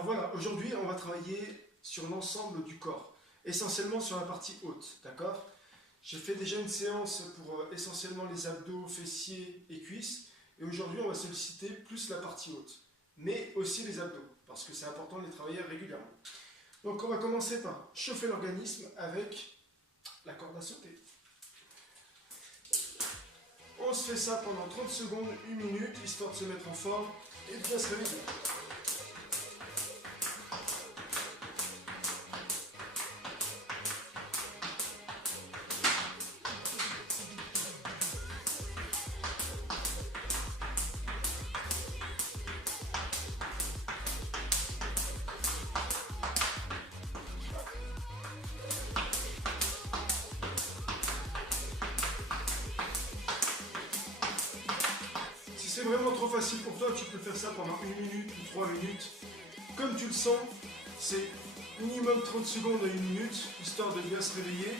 Alors voilà, aujourd'hui on va travailler sur l'ensemble du corps, essentiellement sur la partie haute, d'accord? J'ai fait déjà une séance pour essentiellement les abdos, fessiers et cuisses, et aujourd'hui on va solliciter plus la partie haute, mais aussi les abdos, parce que c'est important de les travailler régulièrement. Donc on va commencer par chauffer l'organisme avec la corde à sauter. On se fait ça pendant 30 secondes, 1 minute, histoire de se mettre en forme et de bien se réveiller. Si c'est vraiment trop facile pour toi, tu peux faire ça pendant 1 minute ou 3 minutes. Comme tu le sens, c'est minimum 30 secondes à 1 minute, histoire de bien se réveiller.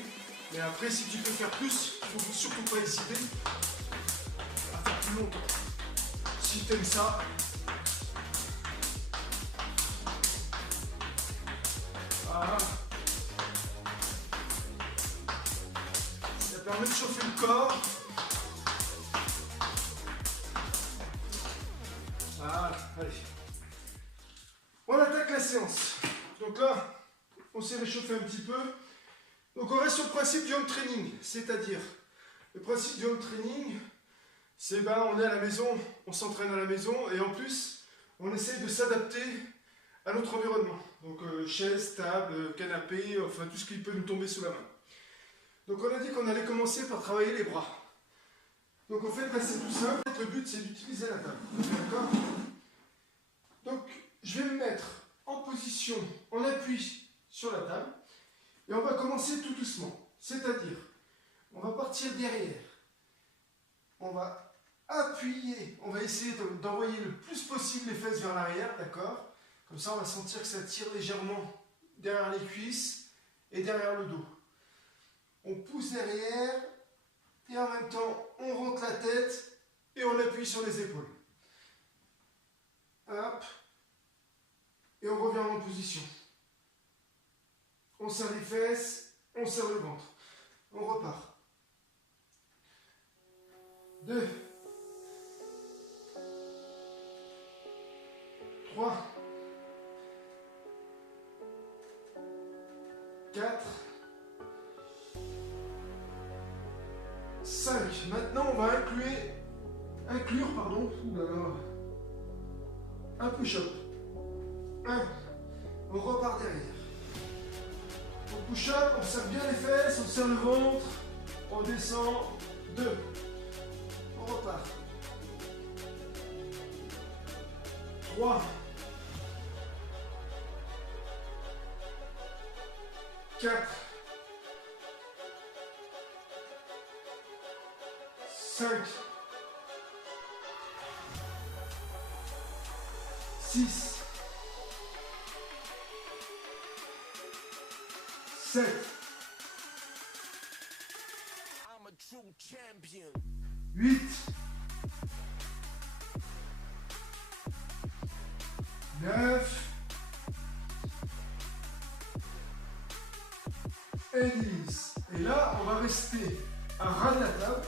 Mais après, si tu peux faire plus, il ne faut surtout pas hésiter à faire plus longtemps. Si tu aimes ça, voilà. Ça permet de chauffer le corps. Voilà, allez. On attaque la séance. Donc là, on s'est réchauffé un petit peu. Donc on reste sur le principe du home training, c'est-à-dire le principe du home training, c'est on est à la maison, on s'entraîne à la maison et en plus on essaye de s'adapter à notre environnement. Donc chaise, table, canapé, enfin tout ce qui peut nous tomber sous la main. Donc on a dit qu'on allait commencer par travailler les bras. Donc en fait là c'est tout simple, le but c'est d'utiliser la table. D'accord? Donc je vais me mettre en position, en appui sur la table. Et on va commencer tout doucement, c'est-à-dire, on va partir derrière, on va appuyer, on va essayer d'envoyer le plus possible les fesses vers l'arrière, d'accord? Comme ça, on va sentir que ça tire légèrement derrière les cuisses et derrière le dos. On pousse derrière, et en même temps, on rentre la tête et on appuie sur les épaules. Hop, et on revient en position. On serre les fesses, on serre le ventre. On repart. 2, 3, 4, 5. Maintenant, on va inclure, un push-up. 1. On repart derrière. On push-up, on serre bien les fesses, on serre le ventre, on descend, 2, on repart, 3, 4, 5, 6, 7, 8, 9 et 10. Et là, on va rester à ras de la table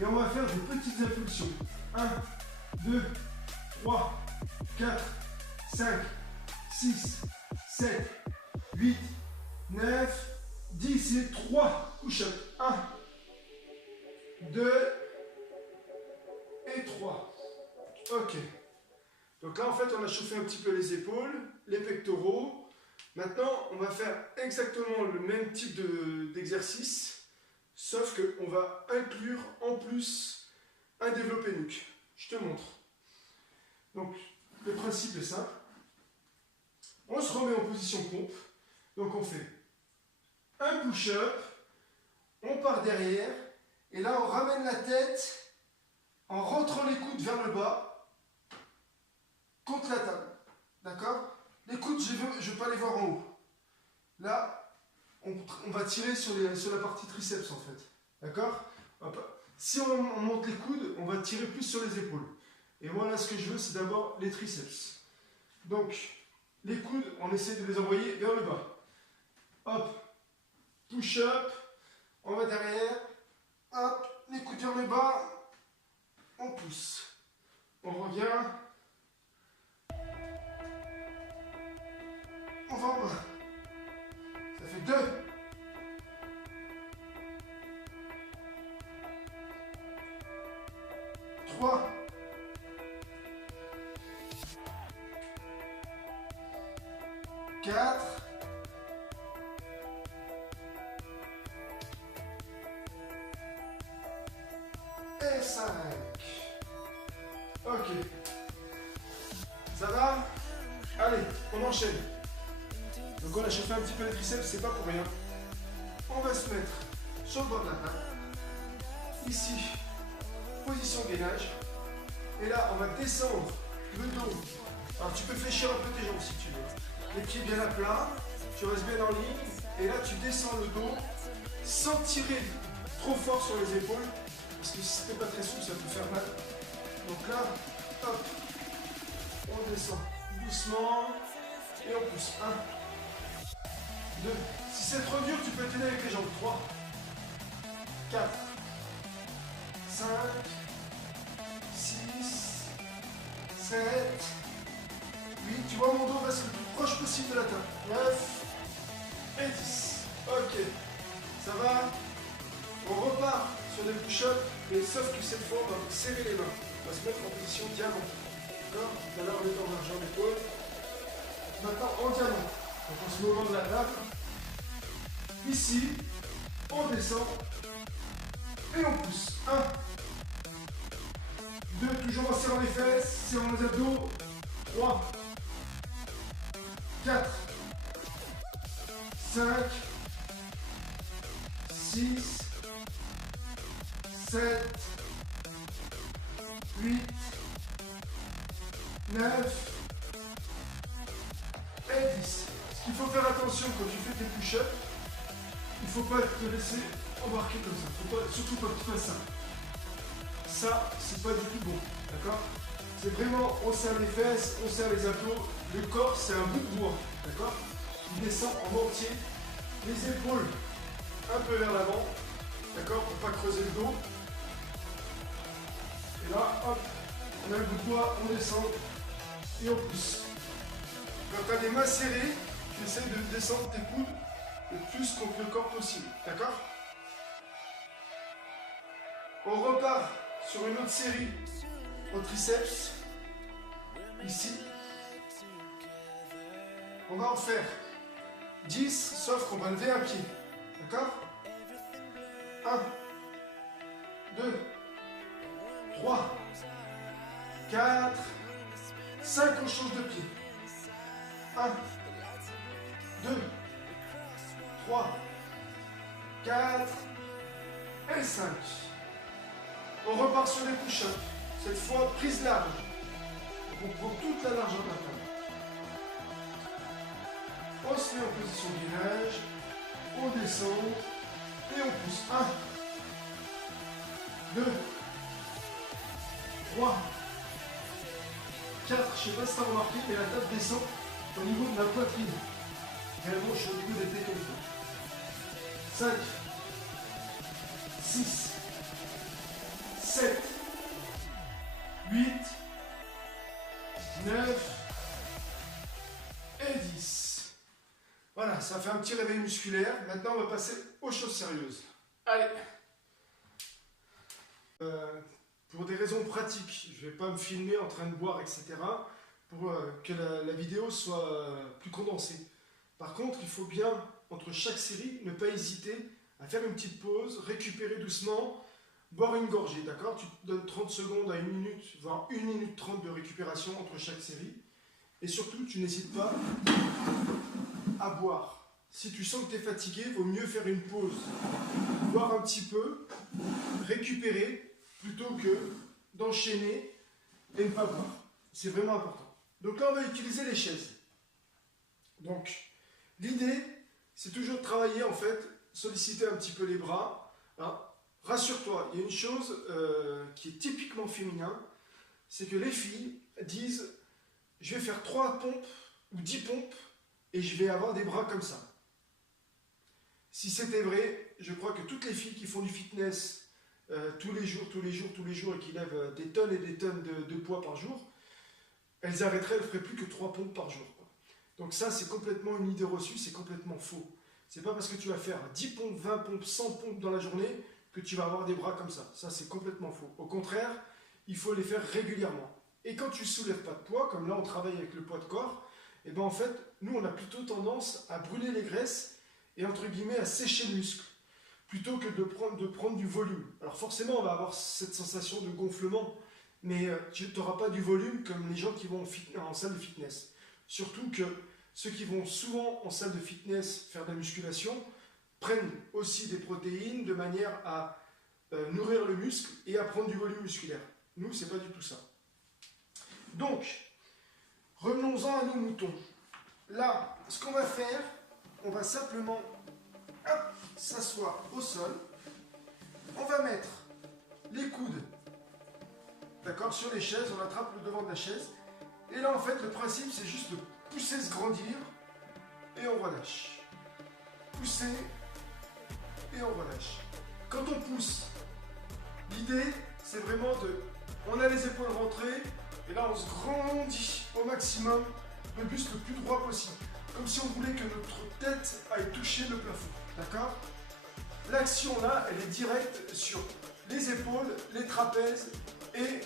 et on va faire des petites impulsions. 1, 2, 3, 4, 5, 6, 7, 8, 9, 10 et 3 push-ups. 1, 2 et 3. Ok. Donc là, en fait, on a chauffé un petit peu les épaules, les pectoraux. Maintenant, on va faire exactement le même type d'exercice, sauf qu'on va inclure en plus un développé nuque. Je te montre. Donc, le principe est simple. On se remet en position pompe. Donc, on fait un push-up, on part derrière, et là, on ramène la tête en rentrant les coudes vers le bas, contre la table. D'accord? Les coudes, je ne veux pas les voir en haut. Là, on va tirer sur la partie triceps, en fait. D'accord? Si on monte les coudes, on va tirer plus sur les épaules. Et moi, là, ce que je veux, c'est d'abord les triceps. Donc, les coudes, on essaie de les envoyer vers le bas. Hop, push-up, on va derrière, hop, les coudes vers le bas, on pousse. On revient, on va en bas. Ça fait 2. 3. 4. Et 5. Ok. Ça va? Allez, on enchaîne. Donc on a chauffé un petit peu les triceps, c'est pas pour rien. On va se mettre sur le bord de la table. Ici, position gainage. Et là, on va descendre le dos. Alors tu peux fléchir un peu tes jambes si tu veux. Les pieds bien à plat, tu restes bien en ligne. Et là, tu descends le dos sans tirer trop fort sur les épaules. Parce que si t'es pas très souple, ça peut faire mal. Donc là, hop, on descend doucement et on pousse. 1, 2. Si c'est trop dur, tu peux t'aider avec les jambes. 3, 4, 5, 6, 7, 8. Tu vois, mon dos reste le plus proche possible de la table. 9 et 10. Ok. Ça va? On repart sur des push-ups, mais sauf que cette fois, on va serrer les mains. On va se mettre en position diamant. D'accord? Tout à l'heure, on était en largeur d'épaule. Maintenant, en diamant. Donc, on se met au long de la table. Ici, on descend et on pousse. 1, 2, toujours en serrant les fesses, serrant les abdos. 3, 4, 5, 6, 7, 8, 9 et 10. Ce qu'il faut faire attention quand tu fais tes push-ups, il ne faut pas te laisser embarquer comme ça. Surtout pas que tu fasses ça. Ça, c'est pas du tout bon. D'accord? C'est vraiment, on serre les fesses, on serre les abdos. Le corps, c'est un bout de bois. D'accord? Il descend en entier. Les épaules un peu vers l'avant. D'accord? Pour ne pas creuser le dos. Et là, hop, on a le bout de bois, on descend et on pousse. Quand tu as les mains serrées, tu essaies de descendre tes coudes le plus contre le corps possible. D'accord? On repart sur une autre série au triceps. Ici. On va en faire 10, sauf qu'on va lever un pied. D'accord? 1, 2, 3, 4, 5, on change de pied. 1, 2, 3, 4 et 5. On repart sur les push-ups. Cette fois, prise large. On prend toute la largeur de la table. On se met en position gainage. On descend. Et on pousse. 1, 2, 3, 4. Je ne sais pas si tu as remarqué, mais la table descend au niveau de la poitrine. Réellement, je suis au niveau des décolletés. 5, 6, 7, 8, 9 et 10. Voilà, ça fait un petit réveil musculaire. Maintenant, on va passer aux choses sérieuses. Allez. Pour des raisons pratiques, je ne vais pas me filmer en train de boire, etc. Pour que la vidéo soit plus condensée. Par contre, il faut bien, entre chaque série, ne pas hésiter à faire une petite pause, récupérer doucement, boire une gorgée, d'accord? Tu te donnes 30 secondes à 1 minute, voire 1 minute 30 de récupération entre chaque série. Et surtout, tu n'hésites pas à boire. Si tu sens que tu es fatigué, il vaut mieux faire une pause. Boire un petit peu, récupérer, plutôt que d'enchaîner et ne pas boire. C'est vraiment important. Donc là, on va utiliser les chaises. Donc, l'idée, c'est toujours de travailler, en fait, solliciter un petit peu les bras. Alors, rassure-toi, il y a une chose qui est typiquement féminin, c'est que les filles disent, je vais faire 3 pompes ou 10 pompes et je vais avoir des bras comme ça. Si c'était vrai, je crois que toutes les filles qui font du fitness tous les jours et qui lèvent des tonnes et des tonnes de poids par jour, elles arrêteraient, elles ne feraient plus que 3 pompes par jour. Donc ça, c'est complètement une idée reçue, c'est complètement faux. C'est pas parce que tu vas faire 10 pompes, 20 pompes, 100 pompes dans la journée que tu vas avoir des bras comme ça. Ça, c'est complètement faux. Au contraire, il faut les faire régulièrement. Et quand tu ne soulèves pas de poids, comme là on travaille avec le poids de corps, et ben en fait, nous on a plutôt tendance à brûler les graisses et entre guillemets à sécher le muscle, plutôt que de prendre du volume. Alors forcément, on va avoir cette sensation de gonflement, mais tu n'auras pas du volume comme les gens qui vont en salle de fitness. Surtout que ceux qui vont souvent en salle de fitness faire de la musculation prennent aussi des protéines de manière à nourrir le muscle et à prendre du volume musculaire. Nous, c'est pas du tout ça. Donc, revenons-en à nos moutons. Là, ce qu'on va faire, on va simplement s'asseoir au sol. On va mettre les coudes, d'accord, sur les chaises. On attrape le devant de la chaise. Et là, en fait, le principe, c'est juste de pousser, se grandir, et on relâche. Pousser, et on relâche. Quand on pousse, l'idée, c'est vraiment de... On a les épaules rentrées, et là, on se grandit au maximum, le buste le plus droit possible. Comme si on voulait que notre tête aille toucher le plafond. D'accord? L'action, là, elle est directe sur les épaules, les trapèzes, et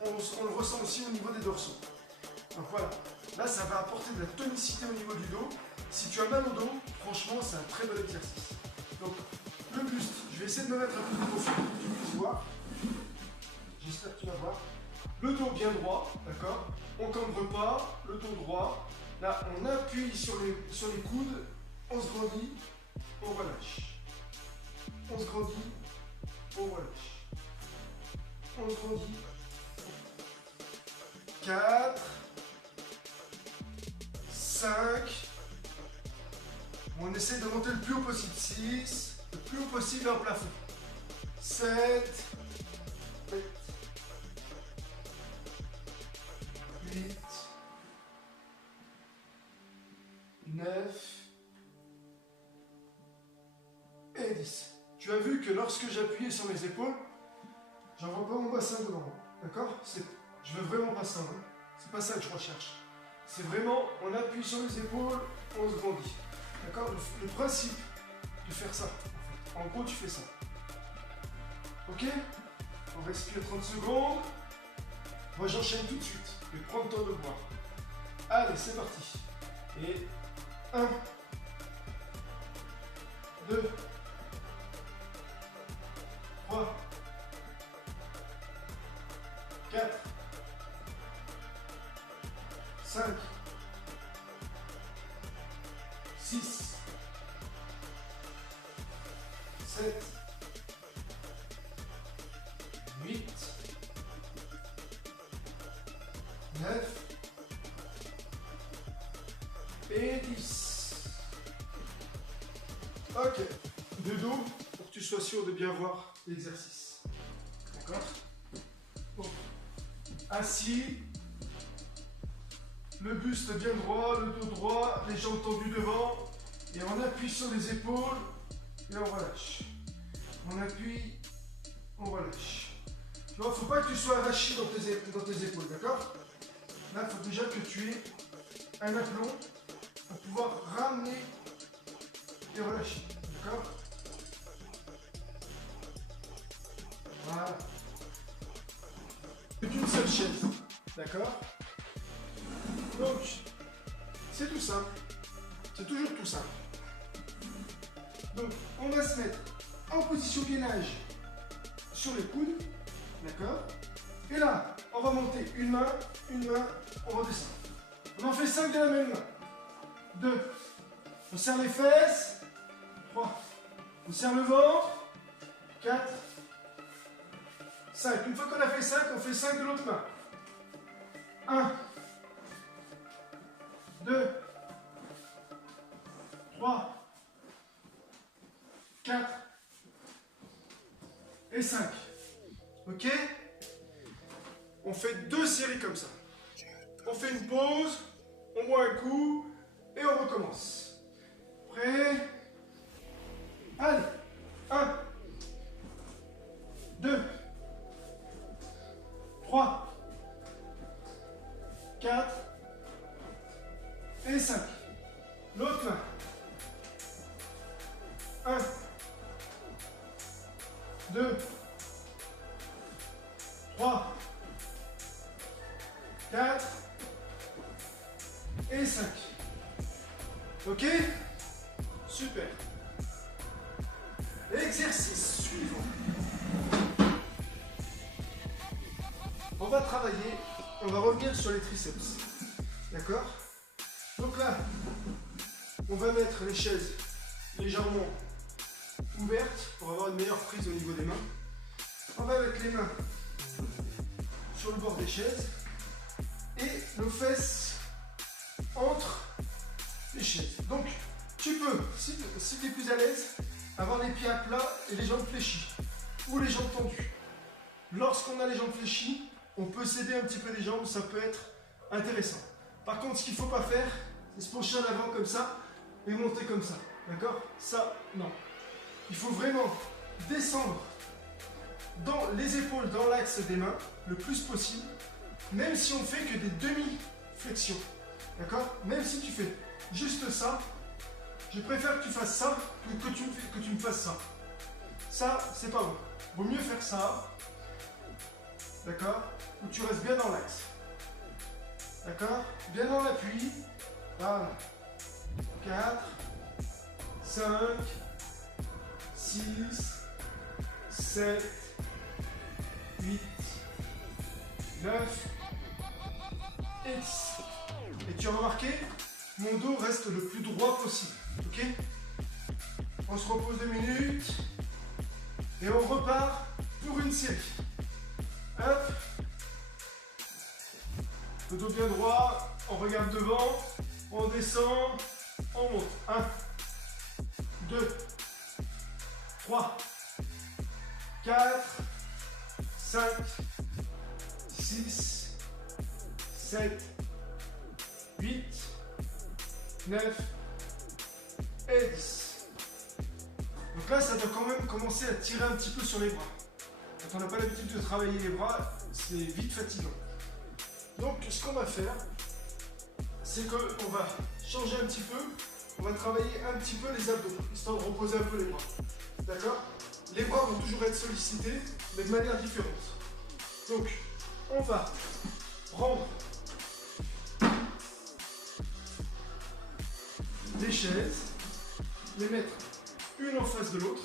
on le ressent aussi au niveau des dorsaux. Donc voilà, là ça va apporter de la tonicité au niveau du dos. Si tu as mal au dos, franchement c'est un très bon exercice. Donc le buste, je vais essayer de me mettre un peu de profil pour que tu puisses voir. J'espère que tu vas voir. Le dos bien droit, d'accord? On ne cambre pas, le dos droit. Là on appuie sur les coudes, on se grandit, on relâche. On se grandit, on relâche. On se grandit. 4, 5, on essaie de monter le plus haut possible, 6, le plus haut possible vers le plafond, 7, 8, 9 et 10. Tu as vu que lorsque j'appuyais sur mes épaules, j'envoie pas mon bassin devant, d'accord? Je veux vraiment pas ça, hein. C'est pas ça que je recherche. C'est vraiment, on appuie sur les épaules, on se grandit. D'accord? Le principe de faire ça, en fait. En gros, tu fais ça. Ok? On respire 30 secondes. Moi, j'enchaîne tout de suite. Je vais prendre le temps de voir. Allez, c'est parti. Et 1, 2, 3, 4, 5, 6, 7, 8, 9 et 10. Ok, de dos pour que tu sois sûr de bien voir l'exercice. D'accord? Bon. Assis, le buste bien droit, le dos droit, les jambes tendues devant, et on appuie sur les épaules et on relâche. On appuie, on relâche. Tu vois, il ne faut pas que tu sois arraché dans tes épaules, d'accord? Là, il faut déjà que tu aies un aplomb pour pouvoir ramener et relâcher, d'accord? Voilà. C'est une seule chaise, d'accord? Donc, c'est tout simple. C'est toujours tout simple. Donc, on va se mettre en position gainage sur les coudes, d'accord? Et là, on va monter une main, on redescend. On en fait 5 de la même main. 2. On serre les fesses. 3. On serre le ventre. 4. 5. Une fois qu'on a fait 5, on fait 5 de l'autre main. 1. 2. 3. 4. Et 5. Ok? On fait 2 séries comme ça. On fait une pause, on on boit un coup et on recommence. Prêt? Allez, 1, 2, 3, 4 et 5. L'autre main. 1, 2, 3, 4 et 5. Ok? Super. Exercice suivant. On va travailler, on va revenir sur les triceps. D'accord? Donc là, on va mettre les chaises légèrement ouvertes pour avoir une meilleure prise au niveau des mains. On va mettre les mains sur le bord des chaises et nos fesses entre les chaises. Donc, tu peux, si tu es plus à l'aise, avoir les pieds à plat et les jambes fléchies ou les jambes tendues. Lorsqu'on a les jambes fléchies, on peut s'aider un petit peu les jambes, ça peut être intéressant. Par contre, ce qu'il ne faut pas faire, c'est se pencher en avant comme ça et monter comme ça. D'accord? Ça, non. Il faut vraiment descendre dans les épaules, dans l'axe des mains, le plus possible, même si on fait que des demi-flexions. D'accord? Même si tu fais juste ça, je préfère que tu fasses ça que tu me fasses ça. Ça, c'est pas bon. Vaut mieux faire ça. D'accord? Où tu restes bien dans l'axe. D'accord? Bien dans l'appui. Voilà. 4, 5, 6, 7, 8, 9 et 10. Et tu as remarqué, mon dos reste le plus droit possible. Ok? On se repose 2 minutes et on repart pour une série. Hop. Le dos bien droit, on regarde devant, on descend, on monte. 1, 2, 3, 4, 5, 6, 7, 8, 9 et 10. Donc là, ça doit quand même commencer à tirer un petit peu sur les bras. Quand on n'a pas l'habitude de travailler les bras, c'est vite fatigant. Donc ce qu'on va faire, c'est qu'on va changer un petit peu, on va travailler un petit peu les abdos, histoire de reposer un peu les bras. D'accord? Les bras vont toujours être sollicités, mais de manière différente. Donc, on va prendre des chaises, les mettre une en face de l'autre.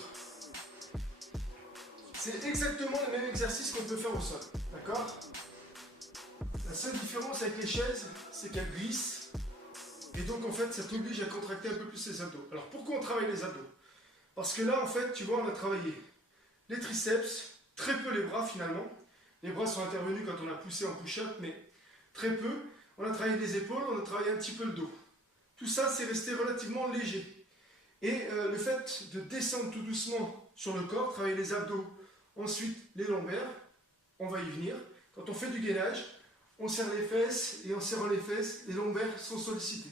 C'est exactement le même exercice qu'on peut faire au sol. D'accord? La seule différence avec les chaises, c'est qu'elles glissent. Et donc, en fait, ça t'oblige à contracter un peu plus les abdos. Alors, pourquoi on travaille les abdos? Parce que là, en fait, tu vois, on a travaillé les triceps, très peu les bras finalement. Les bras sont intervenus quand on a poussé en push-up, mais très peu. On a travaillé les épaules, on a travaillé un petit peu le dos. Tout ça, c'est resté relativement léger. Et le fait de descendre tout doucement sur le corps, travailler les abdos, ensuite les lombaires, on va y venir. Quand on fait du gainage, on serre les fesses et en serrant les fesses, les lombaires sont sollicités.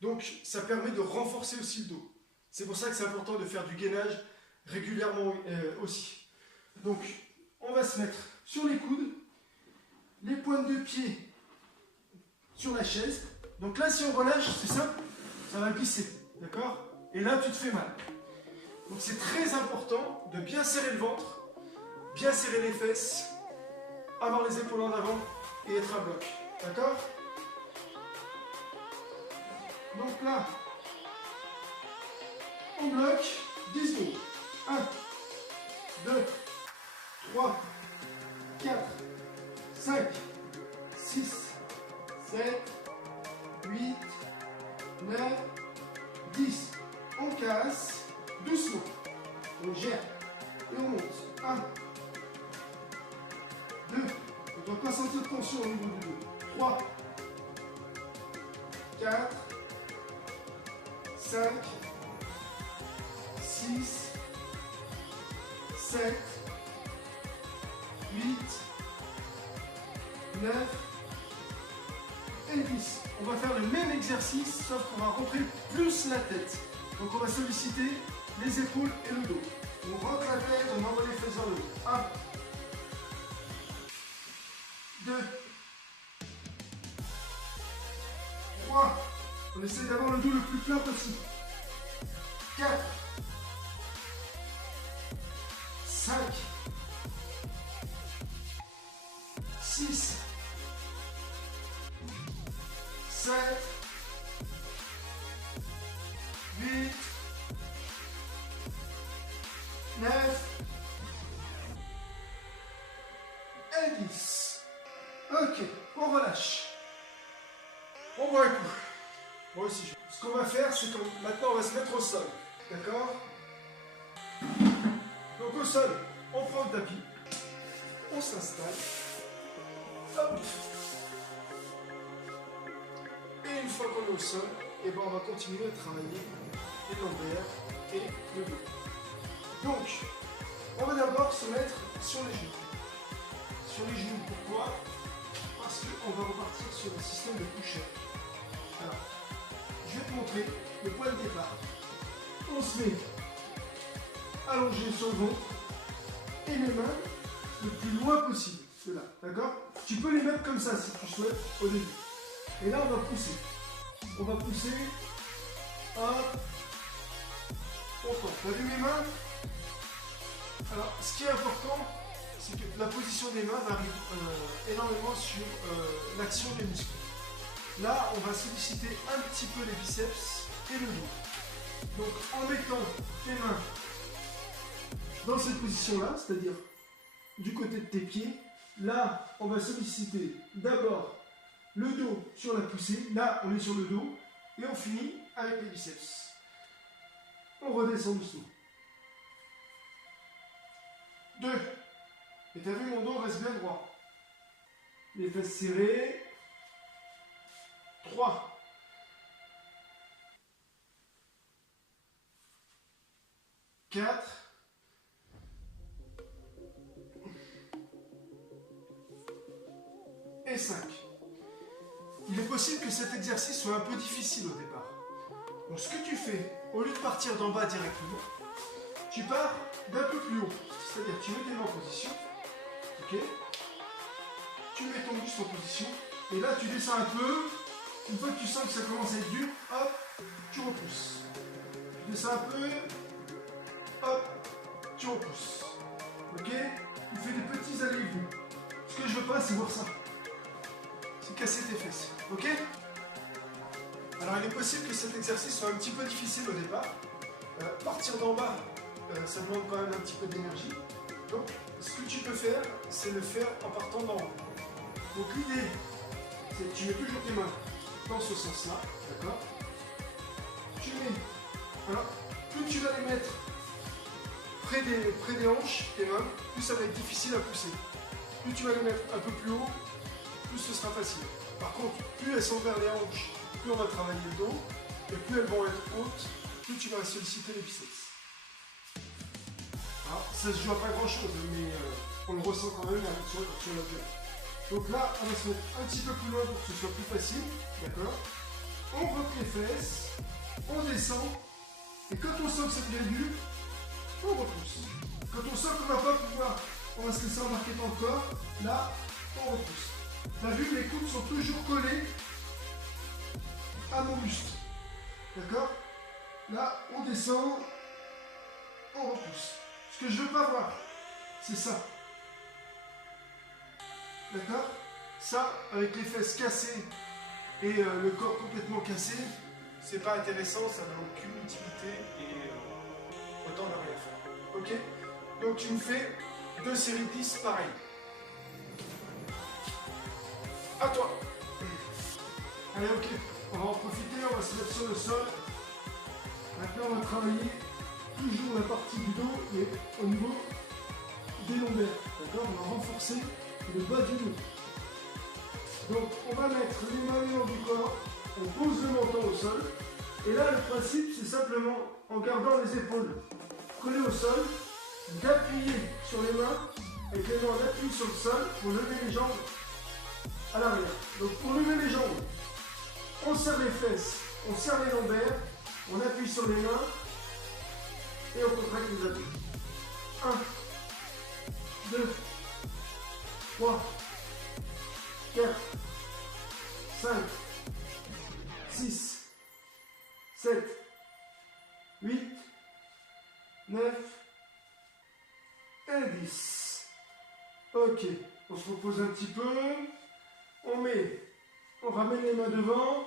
Donc ça permet de renforcer aussi le dos. C'est pour ça que c'est important de faire du gainage régulièrement aussi. Donc on va se mettre sur les coudes, les pointes de pied sur la chaise. Donc là si on relâche, c'est simple, ça va glisser. D'accord? Et là tu te fais mal. Donc c'est très important de bien serrer le ventre, bien serrer les fesses, avoir les épaules en avant et être à bloc. D'accord? Donc là, on bloque 10 secondes. 1, 2, 3, 4, 5, 6, 7, 8, 9, 10. On casse doucement. On gère et on monte. 1, 2, on doit pas sentir de tension au niveau du dos. 3, 4, 5, 6, 7, 8, 9 et 10. on va faire le même exercice, sauf qu'on va rentrer plus la tête. Donc on va solliciter les épaules et le dos. On rentre la tête, on envoie les fesses vers le haut. 1, 2, 3. On essaie d'avoir le dos le plus plat possible. 4, 5, 6, 7, 8, 9 et 10. Ok, on relâche. On boit un coup. Moi aussi. Ce qu'on va faire, c'est que maintenant on va se mettre au sol. D'accord? Donc au sol, on prend le tapis. On s'installe. Hop. Et une fois qu'on est au sol, et ben on va continuer à travailler les lombaires et le dos. Donc, on va d'abord se mettre sur les genoux. Sur les genoux, pourquoi? Parce qu'on va repartir sur le système de push-up. Alors, je vais te montrer le point de départ. On se met allongé sur le ventre et les mains le plus loin possible. De là, d'accord? Tu peux les mettre comme ça si tu souhaites au début. Et là, on va pousser. On va pousser. Hop. On tend. Tu as vu mes mains? Alors, ce qui est important, c'est que la position des mains varie énormément sur l'action des muscles. Là, on va solliciter un petit peu les biceps et le dos. Donc, en mettant tes mains dans cette position-là, c'est-à-dire du côté de tes pieds, là, on va solliciter d'abord le dos sur la poussée. Là, on est sur le dos et on finit avec les biceps. On redescend doucement. 2. Et tu as vu, mon dos reste bien droit. Les fesses serrées. 3. 4. Et 5. Il est possible que cet exercice soit un peu difficile au départ. Donc ce que tu fais, au lieu de partir d'en bas directement, tu pars d'un peu plus haut. C'est-à-dire tu mets tes mains en position, ok, tu mets ton buste en position, et là tu descends un peu. Une fois que tu sens que ça commence à être dur, hop, tu repousses. Tu descends un peu, hop, tu repousses. Ok? Tu fais des petits allers-et-venues. Ce que je veux pas, c'est voir ça. C'est casser tes fesses. Ok? Alors il est possible que cet exercice soit un petit peu difficile au départ. Partir d'en bas, ça demande quand même un petit peu d'énergie. Donc ce que tu peux faire, c'est le faire en partant d'en haut. Donc l'idée, c'est que tu mets toujours tes mains dans ce sens-là, d'accord? Tu mets, alors, plus tu vas les mettre près des hanches, tes mains, plus ça va être difficile à pousser. Plus tu vas les mettre un peu plus haut, plus ce sera facile. Par contre, plus elles sont vers les hanches, plus on va travailler le dos, et plus elles vont être hautes, plus tu vas solliciter les biceps. Alors, ça se joue à pas grand chose, mais on le ressent quand même sur la durée. Donc là, on va se mettre un petit peu plus loin pour que ce soit plus facile, d'accord? On rentre les fesses, on descend, et quand on sent que ça devient dur, on repousse. Quand on sent qu'on ne va pas pouvoir, on va se laisser embarquer dans le corps, là, on repousse. Tu as vu que les coudes sont toujours collés à mon buste, d'accord? Là, on descend, on repousse. Ce que je ne veux pas voir, c'est ça. D'accord? Ça, avec les fesses cassées et le corps complètement cassé, c'est pas intéressant, ça n'a aucune utilité et autant ne rien faire. Ok? Donc tu me fais 2 séries de 10 pareil. À toi. Allez, ok. On va en profiter, on va se mettre sur le sol. Maintenant, on va travailler toujours la partie du dos, mais au niveau des lombaires. D'accord? On va renforcer le bas du dos. Donc on va mettre les mains le long du corps, on pose le menton au sol, et là le principe c'est simplement, en gardant les épaules collées au sol, d'appuyer sur les mains, et que les mains appuient sur le sol pour lever les jambes à l'arrière. Donc pour lever les jambes, On serre les fesses, on serre les lombaires, on appuie sur les mains et on contracte les abdos. 1, 2, 3, 4, 5, 6, 7, 8, 9 et 10. Ok, on se repose un petit peu. On ramène les mains devant.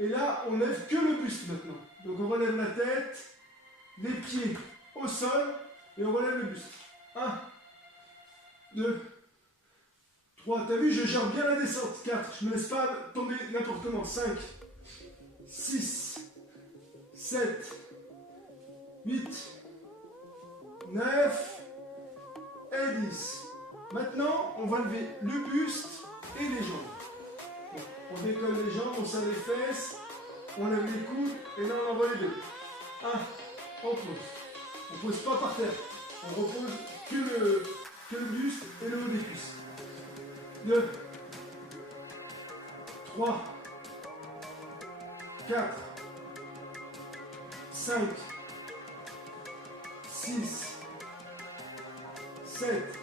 Et là, on lève que le buste maintenant. Donc on relève la tête, les pieds au sol et on relève le buste. 1, 2, 3. T'as vu, je gère bien la descente. 4, je ne me laisse pas tomber n'importe comment. 5, 6, 7, 8, 9 et 10. Maintenant, on va lever le buste et les jambes. On décolle les jambes, on serre les fesses, on lève les coudes et là on envoie les deux. 1, on pose. On ne pose pas par terre. On repose que le buste et le haut des cuisses. 2, 3, 4, 5, 6, 7,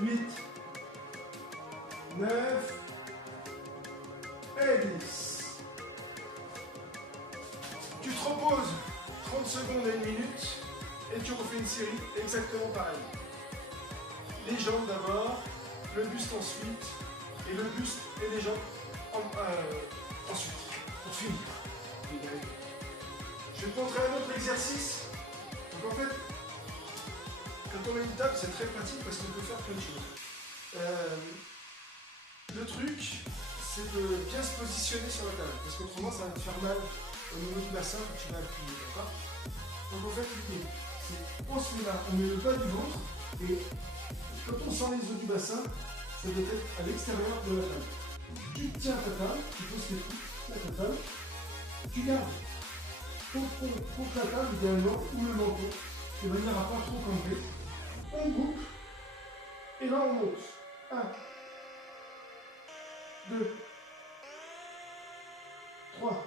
8, 9 et 10. Tu te reposes 30 secondes à 1 minute et tu refais une série exactement pareil. Les jambes d'abord, le buste ensuite, et le buste et les jambes ensuite, pour finir. Je vais te montrer un autre exercice. Donc en fait, quand on a une table, c'est très pratique parce qu'on peut faire plein de choses. Le truc, c'est de bien se positionner sur la table, parce qu'autrement ça va te faire mal au niveau du bassin quand tu vas appuyer, d'accord? Donc en fait, l'idée, c'est on se met là, on met le bas du ventre, et quand on sent les os du bassin, ça doit être à l'extérieur de la table. Tu tiens ta table, tu poses tes coudes, là ta table, tu gardes ton tronc contre la table idéalement, ou le menton, de manière à pas trop camper. On boucle, et là on monte. 1, 2, 3.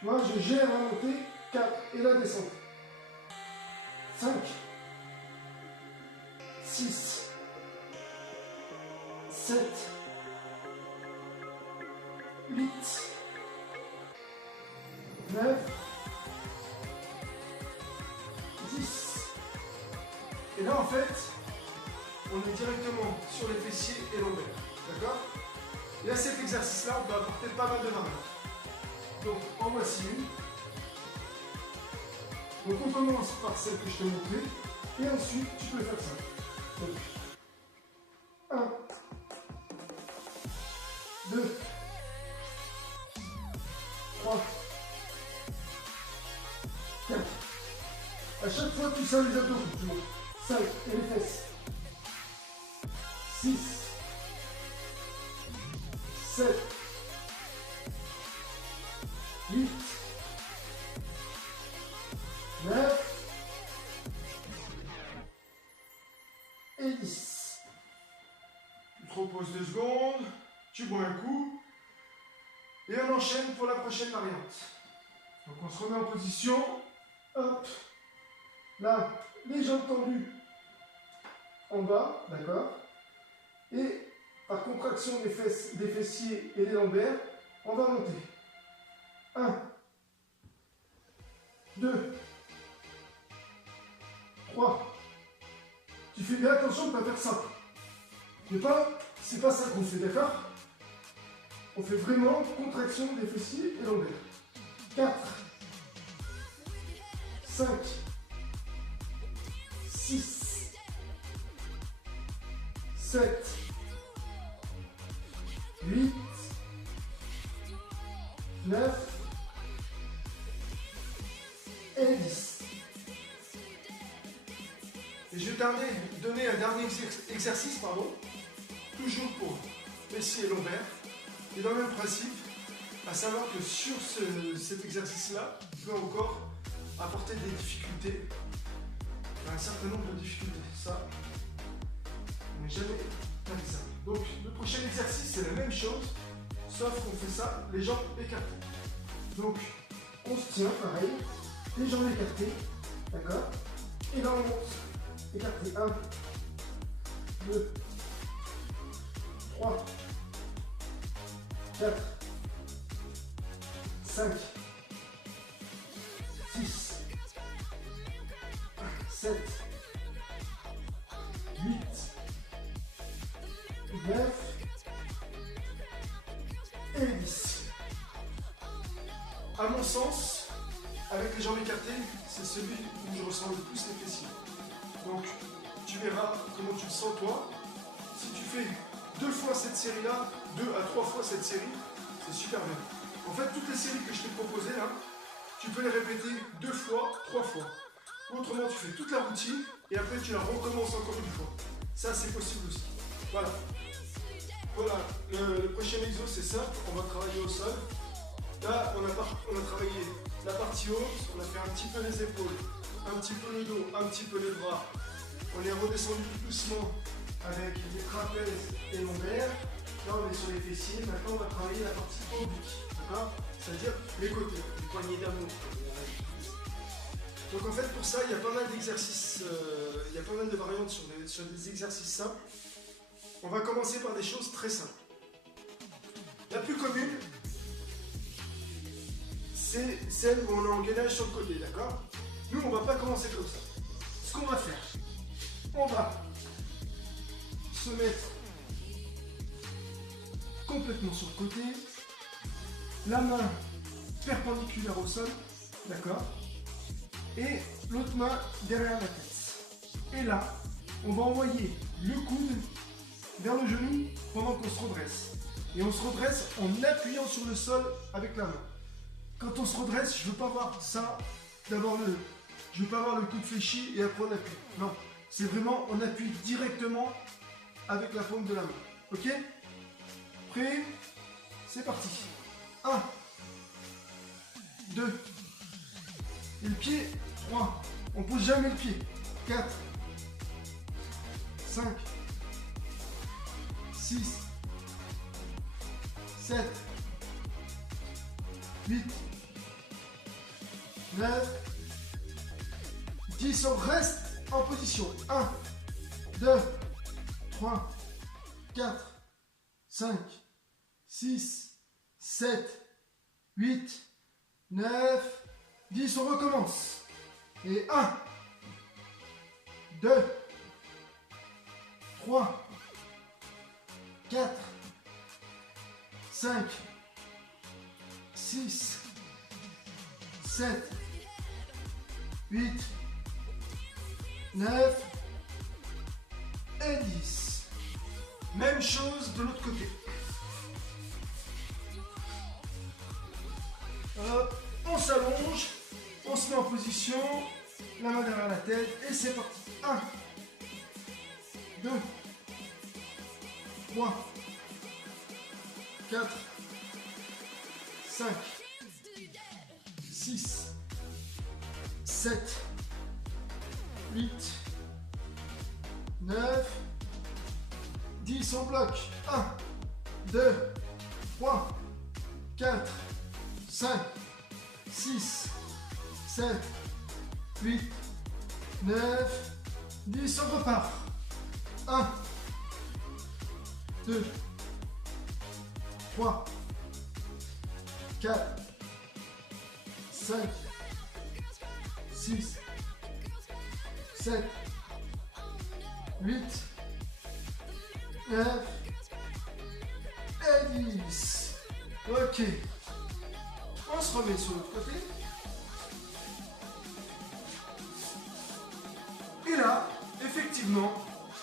Tu vois, je gère la montée. 4 et la descente. 5, 6, 7, 8, 9, 10. Et là, en fait, on est directement sur les fessiers et lombaires. D'accord? Et à cet exercice-là, on peut apporter pas mal de variantes. Donc, en voici une. Donc, on commence par celle que je t'ai montrée. Et ensuite, tu peux faire ça. Donc, 1, 2, 3, 4. À chaque fois, tu serres les abdos. 5 et les fesses. 6, 7, 8, 9 et 10. Tu te reposes 2 secondes, tu bois un coup et on enchaîne pour la prochaine variante. Donc on se remet en position, hop, là, les jambes tendues en bas, d'accord, et par contraction des fessiers et des lombaires, on va monter. 1, 2, 3. Tu fais bien attention de ne pas faire ça. C'est pas ça qu'on fait, d'accord? On fait vraiment contraction des fessiers et lombaires. 4, 5, 6, 7, 8, 9 et 10. Et je vais donner un dernier exercice, toujours pour fessiers et lombaires. Et dans le même principe, à savoir que sur cet exercice-là, tu peux encore apporter des difficultés, un certain nombre de difficultés. Ça, on n'est jamais fait ça. Donc le prochain exercice, c'est la même chose, sauf qu'on fait ça les jambes écartées. Donc, on se tient pareil, les jambes écartées, d'accord? Et là, on monte, écarté, 1, 2, 3, 4, 5, 6, 7, 8, 9 et 10. À mon sens, avec les jambes écartées, c'est celui où je ressens le plus les fessiers. Donc, tu verras comment tu le sens toi. Si tu fais 2 fois cette série-là, 2 à 3 fois cette série, c'est super bien. En fait, toutes les séries que je t'ai proposées là, tu peux les répéter 2 fois, 3 fois. Autrement, tu fais toute la routine et après tu la recommences encore une fois. Ça, c'est possible aussi. Voilà. Voilà, le prochain exo, c'est simple. On va travailler au sol. Là, on a travaillé la partie haute, on a fait un petit peu les épaules, un petit peu le dos, un petit peu les bras. On est redescendu tout doucement avec les trapèzes et lombaires. Là, on est sur les fessiers. Maintenant, on va travailler la partie oblique. D'accord? C'est-à-dire les côtés, les poignées d'amour. Donc en fait, pour ça, il y a pas mal d'exercices, il y a pas mal de variantes sur des exercices simples. On va commencer par des choses très simples. La plus commune, c'est celle où on a un gainage sur le côté, d'accord? Nous, on ne va pas commencer comme ça. Ce qu'on va faire, on va se mettre complètement sur le côté, la main perpendiculaire au sol, d'accord? Et l'autre main derrière la tête. Et là, on va envoyer le coude vers le genou pendant qu'on se redresse. Et on se redresse en appuyant sur le sol avec la main. Quand on se redresse, je ne veux pas voir ça, je veux pas avoir le coude fléchi et après on appuie. Non, c'est vraiment on appuie directement avec la paume de la main. Ok? Prêt? C'est parti. 1, 2, et le pied, 3. On ne pose jamais le pied. 4, 5, 6, 7, 8, 9, 10. On reste en position. 1, 2, 3, 4, 5, 6, 7, 8, 9, 10, on recommence. Et 1, 2, 3, 4, 5, 6, 7, 8, 9 et 10. Même chose de l'autre côté. Hop, on s'allonge. On se met en position, la main derrière la tête et c'est parti. 1, 2, 3, 4, 5, 6, 7, 8, 9, 10. On bloque. 1, 2, 3, 4, 5, 6, 7, 8, 9, 10, on repart. 1, 2, 3, 4, 5, 6, 7, 8, 9 et 10. Ok. On se remet sur l'autre côté. Et là, effectivement,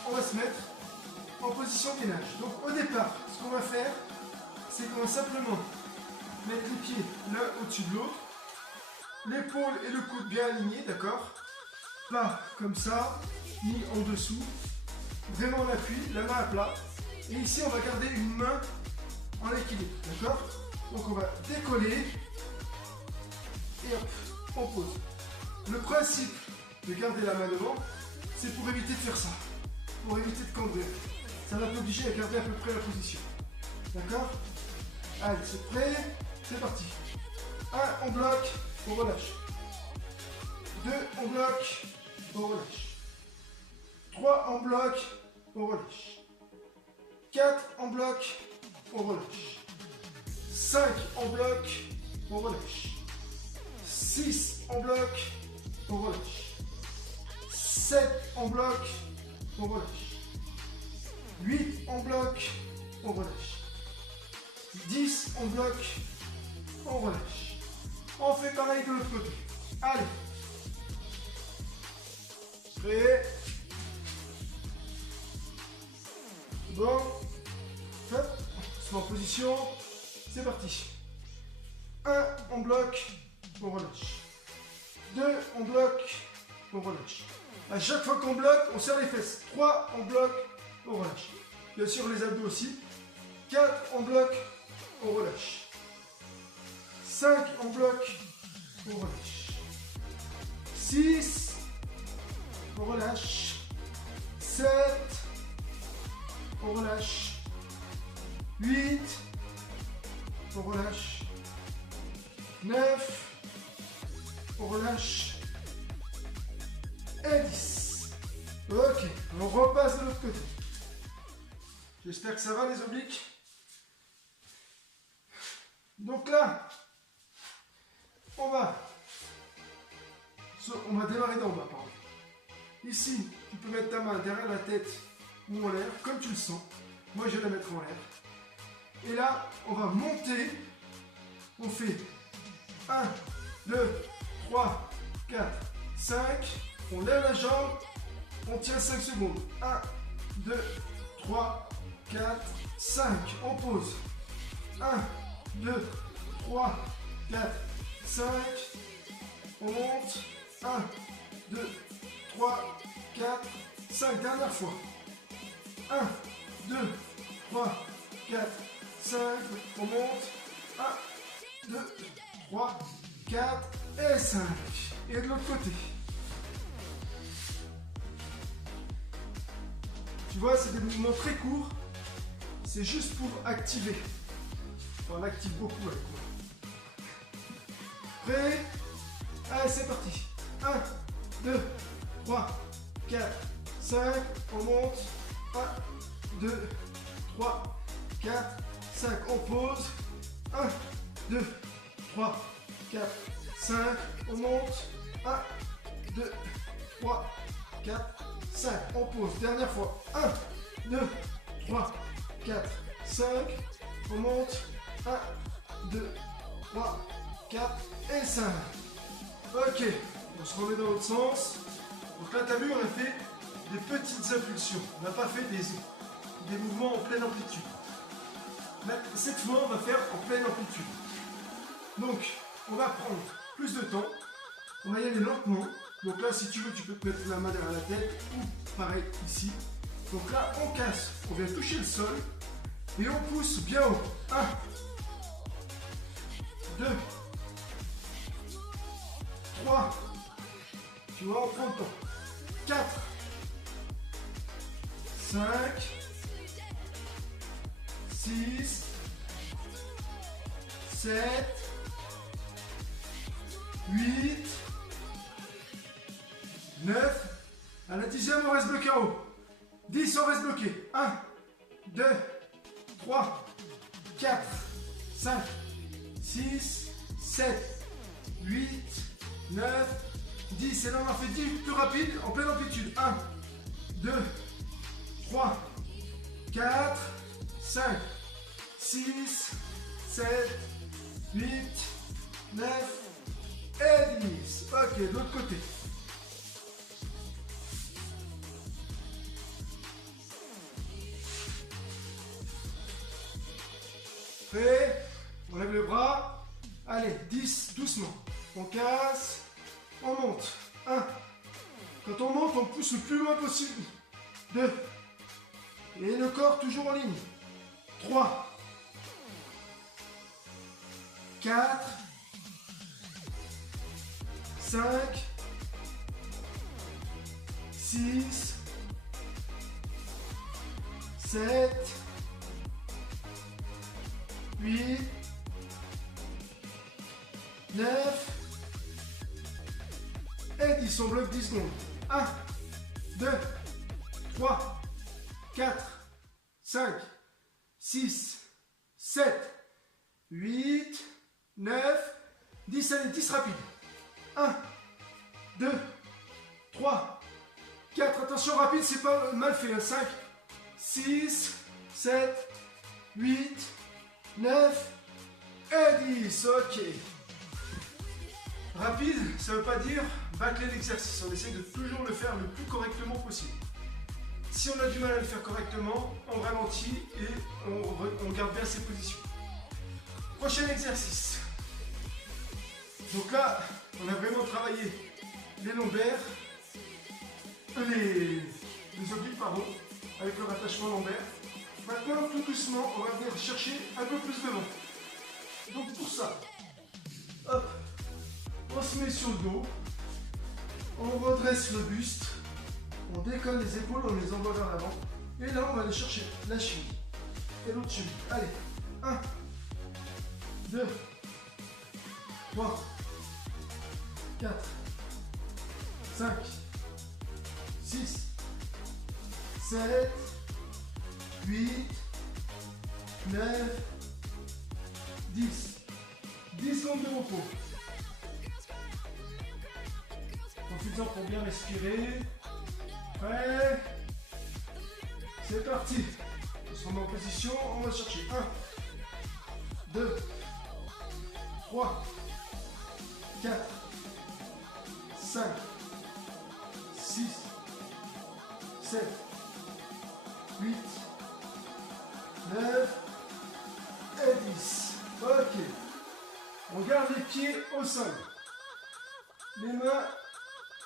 on va se mettre en position gainage. Donc au départ, ce qu'on va faire, c'est qu'on va simplement mettre les pieds l'un au-dessus de l'autre, l'épaule et le coude bien alignés, d'accord? Pas comme ça, ni en dessous. Vraiment on appuie, la main à plat. Et ici, on va garder une main en équilibre, d'accord? Donc on va décoller et hop, on pose. Le principe de garder la main devant, c'est pour éviter de faire ça, pour éviter de cambrer. Ça va t'obliger à garder à peu près la position. D'accord? Allez, c'est prêt. C'est parti. 1, on bloque, on relâche. 2, on bloque, on relâche. 3, on bloque, on relâche. 4, on bloque, on relâche. 5, on bloque, on relâche. 6, on bloque, on relâche. 7, on bloque, on relâche. 8, on bloque, on relâche. 10, on bloque, on relâche. On fait pareil de l'autre côté. Allez. Prêt. Bon. Hop. On se met en position. C'est parti. 1, on bloque, on relâche. 2, on bloque, on relâche. À chaque fois qu'on bloque, on serre les fesses. 3, on bloque, on relâche. Bien sûr, les abdos aussi. 4, on bloque, on relâche. 5, on bloque, on relâche. 6, on relâche. 7, on relâche. 8, on relâche. 9, on relâche. Et 10. Ok, on repasse de l'autre côté. J'espère que ça va les obliques. Donc là, on va démarrer d'en bas, pardon. Ici, tu peux mettre ta main derrière la tête ou en l'air, comme tu le sens. Moi, je vais la mettre en l'air. Et là, on va monter. On fait 1, 2, 3, 4, 5. On lève la jambe. On tient 5 secondes. 1, 2, 3, 4, 5. On pose. 1, 2, 3, 4, 5. On monte. 1, 2, 3, 4, 5. Dernière fois. 1, 2, 3, 4, 5. On monte. 1, 2, 3, 4 et 5. Et de l'autre côté. Tu vois, c'est des mouvements très courts. C'est juste pour activer. On active beaucoup avec moi. Prêt? Allez, c'est parti. 1, 2, 3, 4, 5. On monte. 1, 2, 3, 4, 5. On pose. 1, 2, 3, 4, 5. On monte. 1, 2, 3, 4, 5. On pose. Dernière fois. 1, 2, 3, 4, 5. On monte. 1, 2, 3, 4 et 5. Ok. On se remet dans l'autre sens. Donc là, tu as vu, on a fait des petites impulsions. On n'a pas fait des mouvements en pleine amplitude. Cette fois, on va faire en pleine amplitude. Donc, on va prendre plus de temps. On va y aller lentement. Donc là, si tu veux, tu peux te mettre la main derrière la tête ou pareil ici. Donc là, on casse. On vient toucher le sol et on pousse bien haut. 1, 2, 3. Tu vois, on prend le temps. 4, 5, 6, 7, 8, 9. À la 10e, on reste bloqué en haut. 10, on reste bloqué. 1, 2, 3, 4, 5, 6, 7, 8, 9, 10. Et là, on en fait 10 plus rapide, en pleine amplitude. 1, 2, 3, 4, 5, 6, 7, 8, 9 et 10. Ok, de l'autre côté. Prêt? On lève le bras. Allez, 10, doucement. On casse. On monte. 1. Quand on monte, on pousse le plus loin possible. 2. Et le corps toujours en ligne. 3. 4. 5. 6. 7. 8, 9 et 10. On bloque 10 secondes. 1, 2, 3, 4, 5, 6, 7, 8, 9, 10. Allez, 10 rapides. 1, 2, 3, 4. Attention, rapide, c'est pas mal fait. 5, 6, 7, 8, 9 et 10. Ok. Rapide, ça ne veut pas dire bâcler l'exercice. On essaie de toujours le faire le plus correctement possible. Si on a du mal à le faire correctement, on ralentit et on garde bien ses positions. Prochain exercice. Donc là, on a vraiment travaillé les lombaires, les obliques, pardon, avec le rattachement lombaire. Maintenant, tout doucement, on va venir chercher un peu plus de long. Donc pour ça, hop, on se met sur le dos, on redresse le buste, on décolle les épaules, on les envoie vers l'avant. Et là, on va aller chercher la cheville et l'autre cheville. Allez, 1, 2, 3, 4, 5, 6, 7, 8, 9, 10. 10 secondes de repos. Profites-en pour bien respirer. Prêt? C'est parti. On se remet en position. On va chercher 1, 2, 3, 4, 5, 6, 7, 8, 9 et 10. Ok. On garde les pieds au sol. Les mains,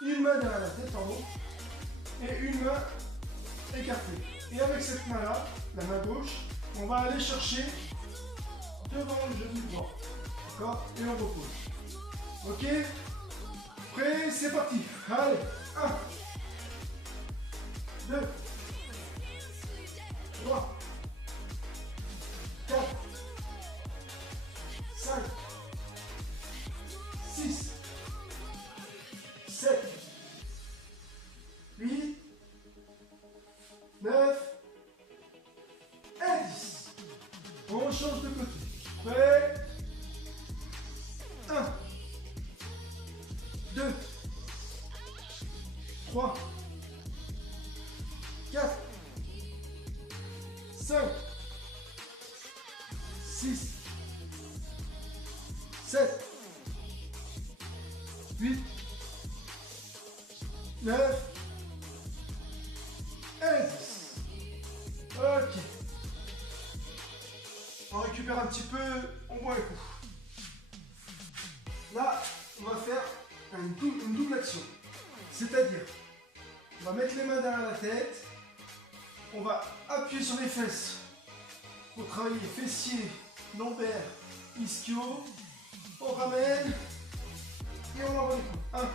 une main derrière la tête, pardon, et une main écartée. Et avec cette main-là, la main gauche, on va aller chercher devant le genou droit. D'accord? Et on repose. Ok? Prêt? C'est parti. Allez. 1, 2, 3, 4, 5, 6, 7, 8, 9 et 10. On change de côté. Prêt? 1, 2, 3, 4, 5, 6, 7, 8, 9 et 10. Ok. On récupère un petit peu, on boit un coup. Là, on va faire une double action. C'est-à-dire, on va mettre les mains derrière la tête, on va appuyer sur les fesses pour travailler fessiers, lombaires, ischio. On ramène et on envoie les coups. 1,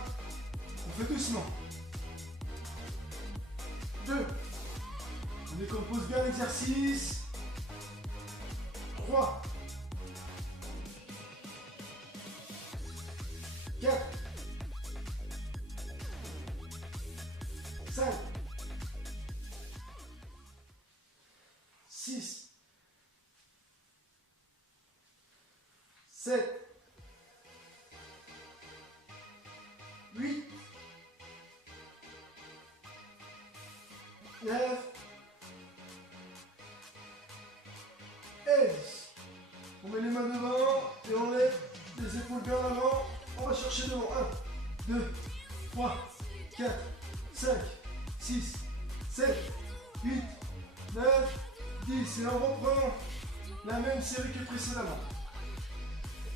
on fait doucement. 2, on décompose bien l'exercice. 3, 4, 5, 6, 7, 8, 9 et 10. On met les mains devant et on lève les épaules bien en avant. On va chercher devant. 1, 2, 3, 4, 5, 6, 7, 8, 9, 10. Et on reprend la même série que précédemment.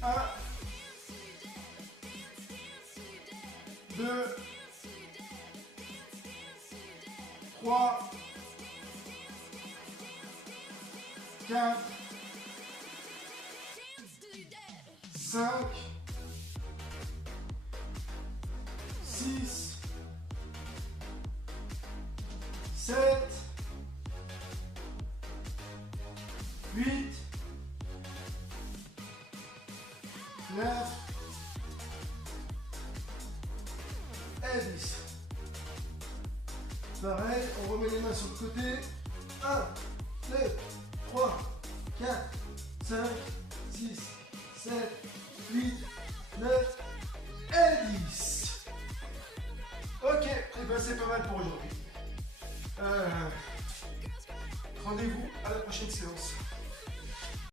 1, 2, 3, 4, 5, 6, 7, 8, 9 et 10. Pareil, on remet les mains sur le côté. 1, 2, 3, 4, 5, 6, 7, 8, 9 et 10. Ok, et ben c'est pas mal pour aujourd'hui. Rendez-vous à la prochaine séance.